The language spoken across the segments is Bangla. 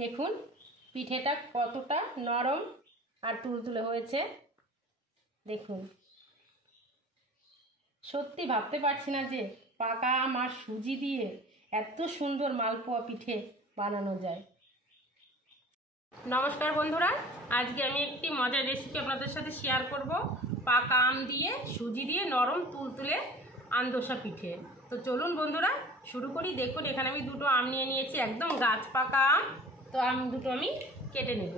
দেখুন পিঠেটা কতটা নরম আর তুলতুলে হয়েছে। দেখুন, সত্যি ভাবতে পারছি না যে পাকা আম আর সুজি দিয়ে এত সুন্দর মালপোয়া পিঠে বানানো যায়। নমস্কার বন্ধুরা, আজকে আমি একটি মজার রেসিপি আপনাদের সাথে শেয়ার করব। পাকা আম দিয়ে সুজি দিয়ে নরম তুলতুলে আমদোসা পিঠে। তো চলুন বন্ধুরা শুরু করি। দেখুন এখানে আমি দুটো আম নিয়ে নিয়েছি, একদম গাছ পাকা আম। তো আম দুটো আমি কেটে নেব।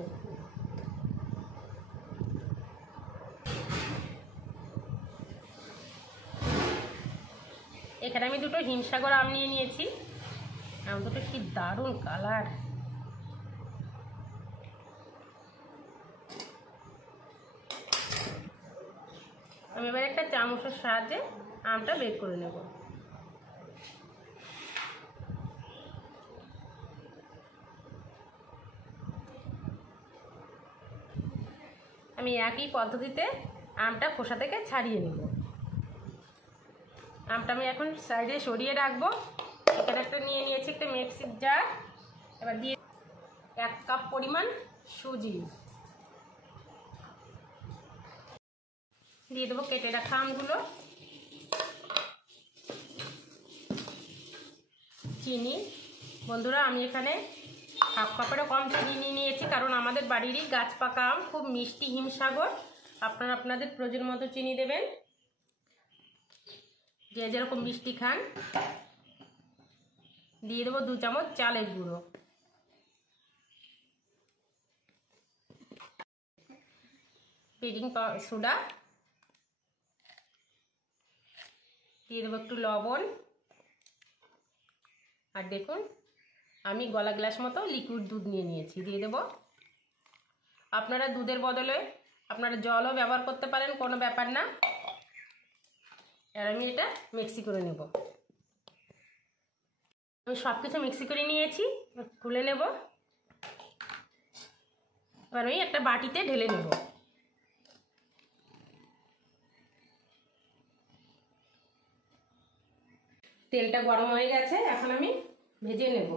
এখানে আমি দুটো হিমসাগর আম নিয়ে নিয়েছি। আম দুটো কি দারুণ কালার। আমি এবার একটা চামচের সাহায্যে আমটা বের করে নেব। আমি একই পদ্ধতিতে আমটা খোসা থেকে ছাড়িয়ে নেব। আমটা আমি এখন সাইডে সরিয়ে রাখবো। এখানে একটা নিয়ে নিয়েছি একটা মিক্সির জার। এবার দিয়ে 1 কাপ পরিমাণ সুজি দিয়ে দেবো, কেটে রাখা আমগুলো, চিনি। বন্ধুরা আমি এখানে 1/2 কাপেরও কম চিনি নিয়ে নিয়েছি, কারণ আমাদের বাড়িরই গাছ পাকা আম, খুব মিষ্টি হিমসাগর। আপনারা আপনাদের প্রয়োজন মতো চিনি দেবেন, যে যেরকম মিষ্টি খান। দিয়ে দেবো 2 চামচ চালের গুঁড়ো, বেকিং সোডা, দিয়ে দেবো একটু লবণ। আর দেখুন আমি গলা গ্লাস মতো লিকুইড দুধ নিয়ে নিয়েছি, দিয়ে দেবো। আপনারা দুধের বদলে আপনারা জলও ব্যবহার করতে পারেন, কোনো ব্যাপার না। আর আমি এটা মিক্সি করে নেব। আমি সব কিছু মিক্সি করে নিয়েছি, তুলে নেব। এবার আমি একটা বাটিতে ঢেলে নেব। তেলটা গরম হয়ে গেছে, এখন আমি ভেজে নেব।